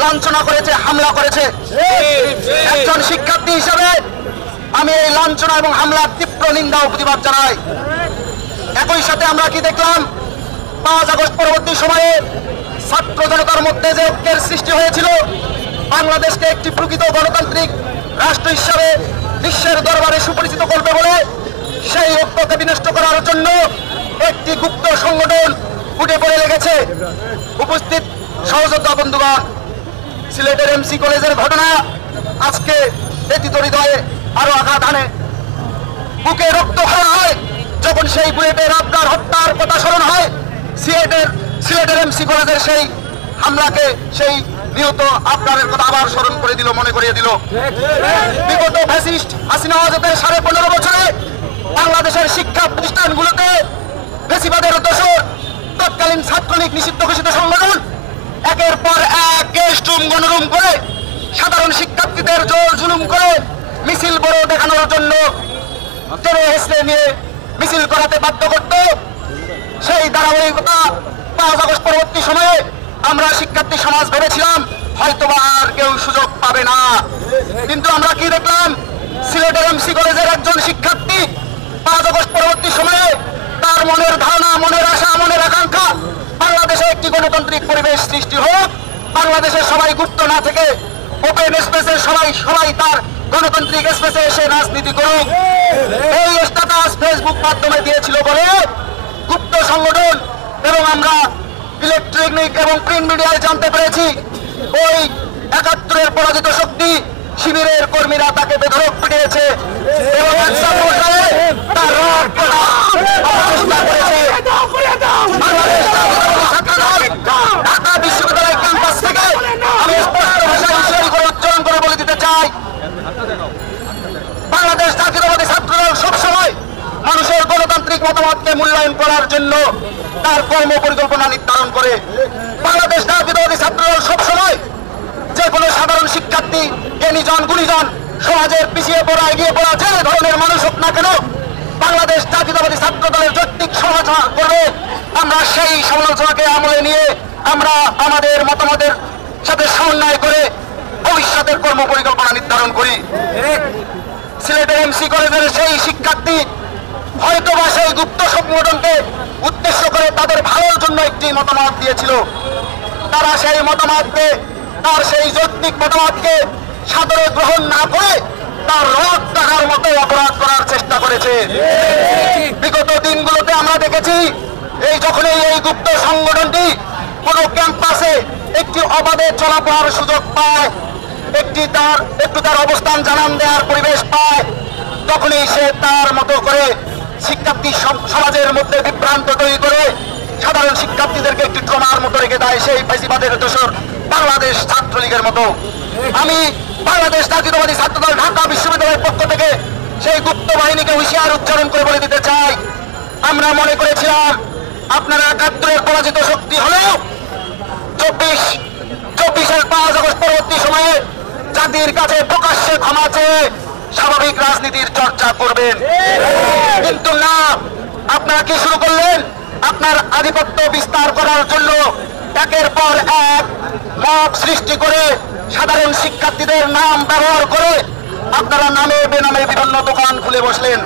লাঞ্ছনা করেছে, হামলা করেছে। একজন শিক্ষার্থী হিসেবে আমি এই লাঞ্ছনা এবং হামলার তীব্র নিন্দা ও প্রতিবাদ জানাই। একই সাথে আমরা কি দেখলাম, 5 আগস্ট পরবর্তী সময়ে ছাত্র জনতার মধ্যে যে ঐক্যের সৃষ্টি হয়েছিল, বাংলাদেশকে একটি প্রকৃত গণতান্ত্রিক রাষ্ট্র হিসাবে বিশ্বের দরবারে সুপরিচিত করবে বলে সেই ঐক্যকে বিনষ্ট করার জন্য একটি গুপ্ত সংগঠন উঠে পড়ে লেগেছে। উপস্থিত সহযোদ্ধা বন্ধুগণ, সিলেটের এমসি কলেজের ঘটনা আজকে ব্যতীত হৃদয়ে আরো আঘাত আনে। বুকে রক্ত ভরা হয় যখন সেই বুয়েটের আবরার হত্যার কথা স্মরণ হয়। সিলেটের এমসি কলেজের সেই হামলাকে, সেই নিহত আবরারের কথা আবার স্মরণ করে দিল, মনে করিয়ে দিল। বিগত ফ্যাসিস্ট হাসিনা ওয়াজেদের 15.5 বছরে বাংলাদেশের শিক্ষা প্রতিষ্ঠানগুলোতে ফ্যাসিবাদের দোষর তৎকালীন ছাত্রলীগ নিষিদ্ধ ঘোষিত সংগঠন একের পর এক গেস্টরুম গণরুম করে সাধারণ শিক্ষার্থীদের জোর জুলুম করে মিছিল বড় দেখানোর জন্য নিয়ে মিছিল করাতে বাধ্য করত। সেই ধারাবাহিকতা 5 আগস্ট পরবর্তী সময়ে আমরা শিক্ষার্থী সমাজ ভেবেছিলাম হয়তোবা আর কেউ সুযোগ পাবে না, কিন্তু আমরা কি দেখলাম, সিলেটের এমসি কলেজের একজন শিক্ষার্থী 5 আগস্ট পরবর্তী সময়ে তার মনের ধারণা, মনের আশা, মনের আকাঙ্ক্ষা বাংলাদেশে একটি গণতান্ত্রিক পরিবেশ সৃষ্টি হোক, বাংলাদেশের সবাই গুপ্ত না থেকে ওপেন স্পেসে সবাই তার গণতান্ত্রিক স্পেসে এসে রাজনীতি করুক, এই স্ট্যাটাস ফেসবুক মাধ্যমে দিয়েছিল বলে গুপ্ত সংগঠন এবং আমরা ইলেকট্রনিক এবং প্রিন্ট মিডিয়ায় জানতে পেরেছি ওই 71-এর পরাজিত শক্তি শিবিরের কর্মীরা তাকে বেধড়ক পিটিয়েছে এবং তার ঢাকা বিশ্ববিদ্যালয় ক্যাম্পাস থেকে আমি স্পষ্ট ভাষায় হুঁশিয়ারি করে উচ্চারণ করে বলে দিতে চাই, বাংলাদেশ জাতীয়তাবাদী ছাত্রদল সবসময় মানুষের গণতান্ত্রিক মতামতকে মূল্যায়ন করার জন্য তার কর্ম পরিকল্পনা নির্ধারণ করে। বাংলাদেশ জাতীয়তাবাদী ছাত্রদল সবসময় যে কোনো সাধারণ শিক্ষার্থী, জ্ঞানীজন, গুণীজন, সমাজের পিছিয়ে পড়া, এগিয়ে পড়া যে ধরনের মানুষ হোক না কেন, বাংলাদেশ জাতীয়তাবাদী ছাত্রদলের যৌক্তিক সমালোচনা করবে। আমরা সেই সমালোচনাকে আমলে নিয়ে আমরা আমাদের মতামতের সাথে সমন্বয় করে ভবিষ্যতের কর্ম পরিকল্পনা নির্ধারণ করি। সিলেটের এমসি কলেজের সেই শিক্ষার্থী হয়তোবা সেই গুপ্ত সংগঠনকে উদ্দেশ্য করে তাদের ভালোর জন্য একটি মতামত দিয়েছিল, তারা সেই মতামতকে, তার সেই যৌক্তিক মতামতকে সাদরে গ্রহণ না করে তার রদ টাকার মতো অপরাধ করার চেষ্টা করেছে। বিগত দিনগুলোতে আমরা দেখেছি যখনই এই গুপ্ত সংগঠনটি কোন ক্যাম্পাসে একটি অবাধে চলাফেরার সুযোগ পায়, একটু তার অবস্থান জানান দেওয়ার পরিবেশ পায়, তখনই সে তার মতো করে শিক্ষার্থী সমাজের মধ্যে বিভ্রান্ত তৈরি করে সাধারণ শিক্ষার্থীদেরকে একটি ট্রমার মতো রেখে দেয় সেই ফ্যাসিবাদের দোসর বাংলাদেশ ছাত্রলীগের মতো। আমি বাংলাদেশ জাতীয়তাবাদী ছাত্রদল ঢাকা বিশ্ববিদ্যালয়ের পক্ষ থেকে সেই গুপ্ত বাহিনীকে হুঁশিয়ার উচ্চারণ করে বলে দিতে চাই, আমরা মনে করেছিলাম আপনারা 71-এর পরাজিত শক্তি হলেও 24-এর 5 আগস্ট পরবর্তী সময়ে জাতির কাছে প্রকাশ্যে ক্ষমা চেয়ে স্বাভাবিক রাজনীতির চর্চা করবেন, কিন্তু না, আপনারা কি শুরু করলেন? আপনার আধিপত্য বিস্তার করার জন্য একের পর এক মব সৃষ্টি করে সাধারণ শিক্ষার্থীদের নাম ব্যবহার করে আপনারা নামে বেনামে বিভিন্ন দোকান খুলে বসলেন।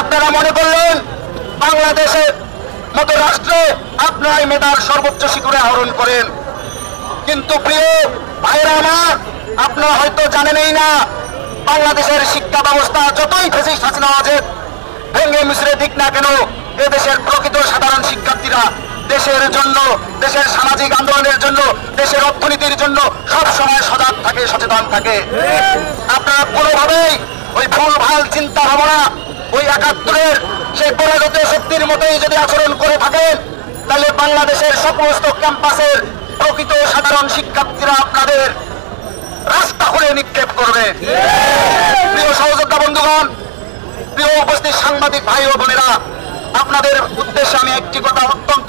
আপনারা মনে করলেন বাংলাদেশের মতো রাষ্ট্রে আপনারাই মেধার সর্বোচ্চ শিখরে আহরণ করেন, কিন্তু প্রিয় ভাইরা আমার, আপনারা হয়তো জানেনই না বাংলাদেশের শিক্ষা ব্যবস্থা যতই ফ্যাসিস্ট হাসিনা ওয়াজেদ ভেঙে মিশরে দিক না কেন, এদেশের প্রকৃত সাধারণ শিক্ষার্থীরা দেশের জন্য, দেশের সামাজিক আন্দোলনের জন্য, দেশের অর্থনীতির জন্য সব সময় সজাগ থাকে, সচেতন থাকে। আপনারা কোনোভাবেই ওই ভুল ভাল চিন্তা ভাবনা, ওই 71-এর সেই পরাজিত শক্তির মতোই যদি আচরণ করে থাকেন, তাহলে বাংলাদেশের সমস্ত ক্যাম্পাসের প্রকৃত সাধারণ শিক্ষার্থীরা আপনাদের রাস্তা খুলে নিক্ষেপ করবে। প্রিয় সহযোদ্ধা বন্ধুগণ, প্রিয় উপস্থিত সাংবাদিক ভাই ও বোনেরা, আপনাদের উদ্দেশ্যে আমি একটি কথা অত্যন্ত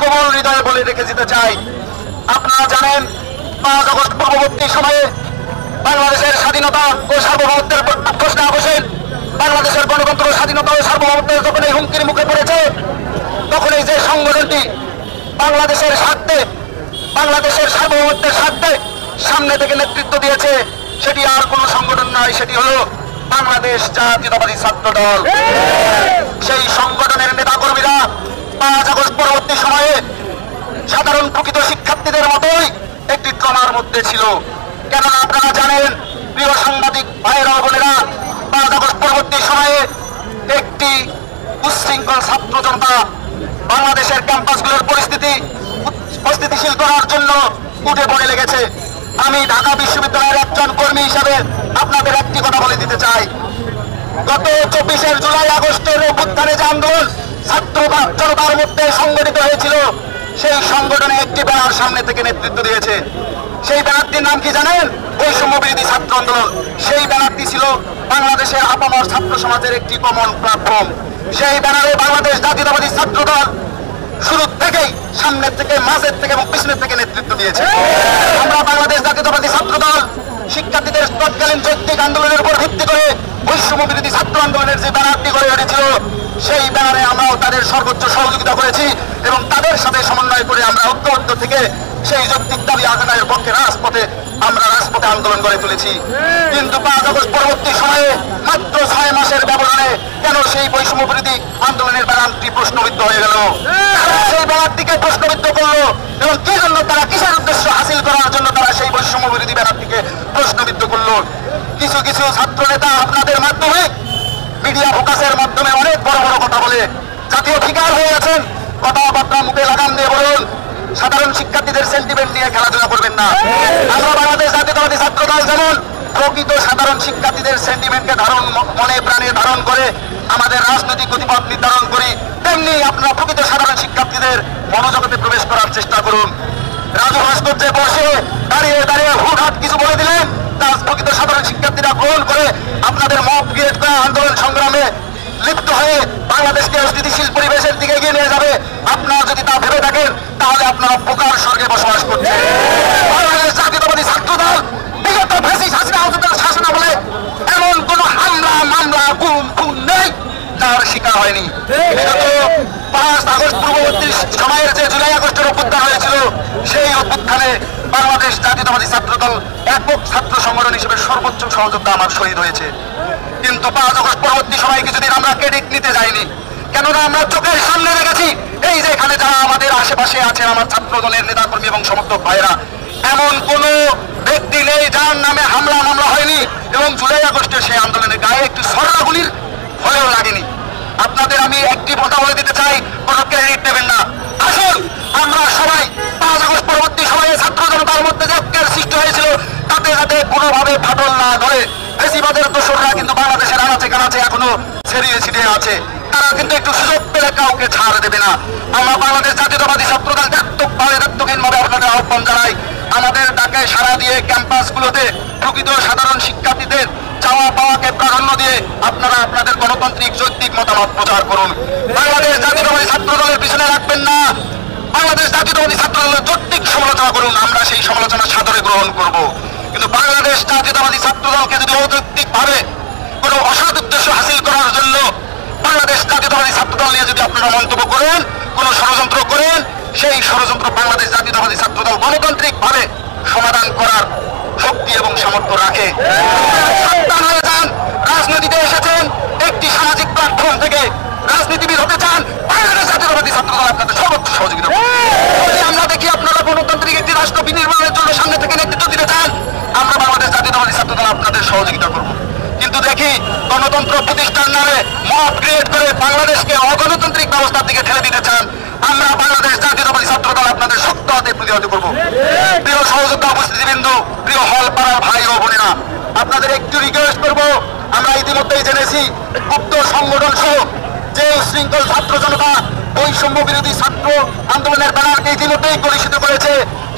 কোমল হৃদয়ে বলে রেখে যেতে চাই। আপনারা জানেন 5 আগস্ট পূর্ববর্তী সময়ে বাংলাদেশের স্বাধীনতা ও সার্বভৌমত্বের ঘোষণা বসেন, বাংলাদেশের গণতন্ত্র, স্বাধীনতা ও সার্বভৌমত্বের যখন এই হুমকির মুখে পড়েছে, তখন এই যে সংগঠনটি বাংলাদেশের স্বার্থে বাংলাদেশের সার্বভৌমত্বের স্বার্থে সামনে থেকে নেতৃত্ব দিয়েছে, সেটি আর কোনো সংগঠন নয়, সেটি হলো বাংলাদেশ জাতীয়তাবাদী ছাত্র দল। সেই সংগঠনের নেতাকর্মীরা 5 আগস্ট পরবর্তী সময়ে সাধারণ প্রকৃত শিক্ষার্থীদের মতোই একটি ট্রমার মধ্যে ছিল। কেননা আপনারা জানেন, প্রিয় সাংবাদিক ভাইয়েরা বোনেরা, 5 আগস্ট পরবর্তী সময়ে একটি উচ্ছৃঙ্খল ছাত্র জনতা বাংলাদেশের ক্যাম্পাসগুলোর পরিস্থিতি অস্থিতিশীল করার জন্য উঠে পড়ে লেগেছে। আমি ঢাকা বিশ্ববিদ্যালয়ের একজন কর্মী হিসাবে আপনাদের একটি কথা বলে দিতে চাই। গত 24 জুলাই আগস্টের অভ্যুত্থানে যে আন্দোলন ছাত্র জনতার মধ্যে সংগঠিত হয়েছিল, সেই সংগঠনে একটি ব্যানার সামনে থেকে নেতৃত্ব দিয়েছে। সেই ব্যানারটির নাম কি জানেন? বৈষম্য বিরোধী ছাত্র আন্দোলন। সেই ব্যানারটি ছিল বাংলাদেশের আপামর ছাত্র সমাজের একটি কমন প্ল্যাটফর্ম। সেই ব্যানারে বাংলাদেশ জাতীয়তাবাদী ছাত্র দল শুরু থেকেই সামনের থেকে, মাঝের থেকে এবং পিছনের থেকে নেতৃত্ব দিয়েছে। আমরা বাংলাদেশ জাতীয়তাবাদী ছাত্র দল শিক্ষার্থীদের তৎকালীন যৌক্তিক আন্দোলনের উপর ভিত্তি করে বৈষম্য বিরোধী ছাত্র আন্দোলনের যে ব্যানারটি গড়ে উঠেছিল, সেই ব্যানারে আমরাও তাদের সর্বোচ্চ সহযোগিতা করেছি এবং তাদের সাথে সমন্বয় করে আমরা ঐক্যবদ্ধ থেকে সেই যৌক্তিক দাবি আদায়ের পক্ষে রাজপথে আন্দোলন গড়ে তুলেছি। কিন্তু 5 আগস্ট পরবর্তী সময়ে মাত্র 6 মাসের ব্যবধানে কেন সেই বৈষম্য বিরোধী আন্দোলনের ব্যানারটি প্রশ্নবিদ্ধ হয়ে গেল? সেই ব্যানারটিকে প্রশ্নবিদ্ধ করলো এবং কি জন্য তারা, কিসের উদ্দেশ্য হাসিল করার জন্য তারা সেই বৈষম্য বিরোধী ব্যানারটিকে প্রশ্নবিদ্ধ করলো? কিছু কিছু ছাত্র নেতা আপনাদের মাধ্যমে, মিডিয়া ফোকাসের মাধ্যমে অনেক বড় বড় কথা বলে জাতীয় ফিগার হয়ে আছেন। কথাবার্তা মুখে লাগাম দিয়ে বলুন, সাধারণ শিক্ষার্থীদের সেন্টিমেন্ট নিয়ে খেলাধুলা করবেন না। আমরা বাংলাদেশ জাতীয়তাবাদী ছাত্র দল যেমন প্রকৃত সাধারণ শিক্ষার্থীদের সেন্টিমেন্টকে মনে প্রাণে ধারণ করে আমাদের রাজনৈতিক গতিপথ নির্ধারণ করি, তেমনি আপনারা প্রকৃত সাধারণ শিক্ষার্থীদের মনোজগতে প্রবেশ করার চেষ্টা করুন। রাজু ভাস্কর্যে বসে দাঁড়িয়ে দাঁড়িয়ে হুটহাট কিছু বলে দিলেন, তা প্রকৃত সাধারণ শিক্ষার্থীরা গ্রহণ করে আপনাদের মব ক্রিয়েট করা আন্দোলন সংগ্রামে লিপ্ত হয়ে বাংলাদেশকে অস্থিতিশীল পরিবেশের দিকে এগিয়ে নিয়ে যাবে। আপনারা যদি তা ভেবে থাকেন, তাহলে আপনারা পোকার স্বর্গে বসবাস করছেন। বাংলাদেশ জাতীয়তাবাদী ছাত্র দল বিগত ফ্যাসিস্ট হাসিনা হুজুরের শাসন আমলে এমন কোন হামলা, মামলা, গুম, খুন নেই যার শিকার হয়নি। বিগত 5 আগস্ট পূর্ববর্তী সময়ের যে জুলাই আগস্টের অভ্যুত্থান হয়েছিল, সেই অভ্যুত্থানে বাংলাদেশ জাতীয়তাবাদী ছাত্র দল একক ছাত্র সংগঠন হিসেবে সর্বোচ্চ সহযোগিতা আমার শহীদ হয়েছে। কিন্তু 5 আগস্ট পরবর্তী সময় কিছুদিন আমরা ক্রেডিট নিতে যাইনি, কেননা আমরা চোখের সামনে রেখেছি এই যে এখানে যারা আমাদের আশেপাশে আছেন, আমার ছাত্র দলের নেতাকর্মী এবং সমর্থক ভাইয়েরা, এমন কোন ব্যক্তি নেই যার নামে হামলা মামলা হয়নি এবং জুলাই আগস্টের সেই আন্দোলনের গায়ে একটু সরলাগুলির হলেও লাগেনি। আপনাদের আমি একটি কথা বলে দিতে চাই, কোনো ক্রেডিট দেবেন না। আসুন আমরা সবাই 5 আগস্ট পরবর্তী সময়ে ছাত্র জনতার মধ্যে যে ঐক্যের সৃষ্টি হয়েছিল, তাতে যাতে কোনোভাবে ফাটল না ধরে। বেশিরভাগের দোসররা কিন্তু বাংলাদেশের আনাচে কানাচে এখনো ছড়িয়ে ছিটিয়ে আছে, তারা কিন্তু একটু সুযোগ পেলে কাউকে ছাড় দেবে না। আমরা বাংলাদেশ জাতীয়তাবাদী ছাত্র দল দায়িত্বহীনভাবে আপনাদের আহ্বান জানাই, আমাদের ডাকে সাড়া দিয়ে ক্যাম্পাসগুলোতে প্রকৃত সাধারণ শিক্ষার্থীদের চাওয়া পাওয়াকে প্রাধান্য দিয়ে আপনারা আপনাদের গণতান্ত্রিক যৌক্তিক মতামত প্রচার করুন। বাংলাদেশ জাতীয়তাবাদী ছাত্র দলের পিছনে রাখবেন না, বাংলাদেশ জাতীয়তাবাদী ছাত্র দলের যৌক্তিক সমালোচনা করুন, আমরা সেই সমালোচনা সাদরে গ্রহণ করব। কিন্তু বাংলাদেশ জাতীয়তাবাদী ছাত্র দলকে যদি অযৌক্তিক ভাবে কোনো অসৎ উদ্দেশ্য হাসিল করার জন্য বাংলাদেশ জাতীয়তাবাদী ছাত্র দল নিয়ে যদি আপনারা মন্তব্য করেন, কোনো ষড়যন্ত্র করেন, সেই ষড়যন্ত্র বাংলাদেশ জাতীয়তাবাদী ছাত্র দল গণতান্ত্রিক ভাবে সমাধান করার শক্তি এবং সামর্থ্য রাখে। সাবধান হয়ে যান, রাজনীতিতে এসেছেন একটি সামাজিক প্ল্যাটফর্ম থেকে, রাজনীতিবিদ হতে চান, বাংলাদেশ জাতীয়তাবাদী ছাত্র দল আপনাদের সর্বোচ্চ সহযোগিতা করবে। যদি আমরা দেখি আপনারা গণতান্ত্রিক একটি রাষ্ট্র বিনির্মাণের জন্য সামনে থেকে নেতৃত্ব দিতে চান, আমরা বাংলাদেশ জাতীয়তাবাদী ছাত্র দল আপনাদের সহযোগিতা করব। কিন্তু দেখি গণতন্ত্র প্রতিষ্ঠার নামে মব ক্রিয়েট করে বাংলাদেশকে অগণতান্ত্রিক ব্যবস্থার দিকে ঠেলে দিতে চান, আমরা বাংলাদেশ জাতীয়তাবাদী ছাত্র দল আপনাদের শক্ত হাতে প্রতিহত করব। প্রিয় সহযোদ্ধা উপস্থিতিবৃন্দ, প্রিয় হল পাড়ার ভাই ও বোনেরা, আপনাদের একটু রিকোয়েস্ট করব, আমরা ইতিমধ্যেই জেনেছি গুপ্ত সংগঠন সহ যে শৃঙ্খল ছাত্র জনতা বৈষম্য বিরোধী ছাত্র আন্দোলনের ব্যানারকে ইতিমধ্যেই কলুষিত করেছে,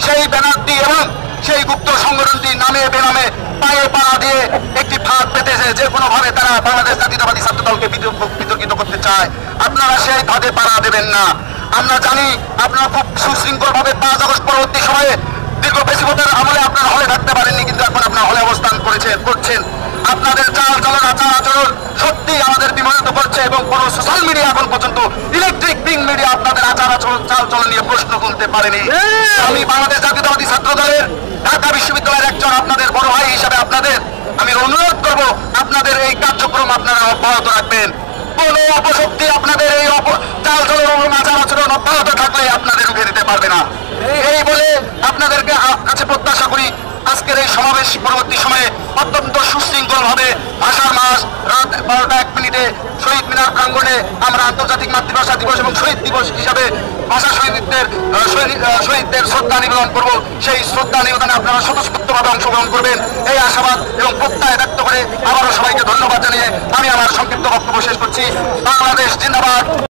সেই ব্যানারটি এবং সেই গুপ্ত সংগঠনটি নামে বেনামে পায়ে পাড়া দিয়ে একটি ফাঁদ পেতেছে, যে কোনো ভাবে তারা বাংলাদেশ জাতীয়তাবাদী ছাত্র দলকে বিতর্কিত করতে চায়। আপনারা সেই ফাঁদে পাড়া দেবেন না। আমরা জানি আপনারা খুব সুশৃঙ্খল ভাবে 5 আগস্ট পরবর্তী সময়ে দীর্ঘ বেশিবতের আমলে আপনারা হলে থাকতে পারেননি, কিন্তু এখন আপনারা হলে অবস্থান করছেন। আপনাদের চাল চলন আচার আচরণ সত্যি আমাদের বিমোহিত করছে এবং কোন সোশ্যাল মিডিয়া এখন পর্যন্ত ইলেকট্রিক প্রিন্ট মিডিয়া আপনাদের আচার আচরণ চাল চলন নিয়ে প্রশ্ন তুলতে পারেনি। আমি বাংলাদেশ জাতীয়তাবাদী ছাত্র দলের ঢাকা বিশ্ববিদ্যালয়ের একজন আপনাদের বড় ভাই হিসাবে আপনাদের আমি অনুরোধ করব আপনাদের এই কার্যক্রম আপনারা অব্যাহত রাখবেন। কোন অপশক্তি আপনাদের এই চাল চলন এবং আচার আচরণ অব্যাহত থাকলে আপনাদের রুখে দিতে পারবে না। এই বলে আপনাদেরকে কাছে প্রত্যাশা করি আজকের এই সমাবেশ পরবর্তী সময়ে অত্যন্ত সুশৃঙ্খল ভাবে ভাষার মাস রাত 12:01 শহীদ মিনার প্রাঙ্গণে আমরা আন্তর্জাতিক মাতৃভাষা দিবস এবং শহীদ দিবস হিসাবে ভাষা শহীদদের শ্রদ্ধা নিবেদন করব। সেই শ্রদ্ধা নিবেদনে আপনারা স্বতঃস্ফূর্তভাবে অংশগ্রহণ করবেন এই আশাবাদ এবং প্রত্যয় ব্যক্ত করে আবারও সবাইকে ধন্যবাদ জানিয়ে আমি আমার সংক্ষিপ্ত বক্তব্য শেষ করছি। বাংলাদেশ জিন্দাবাদ।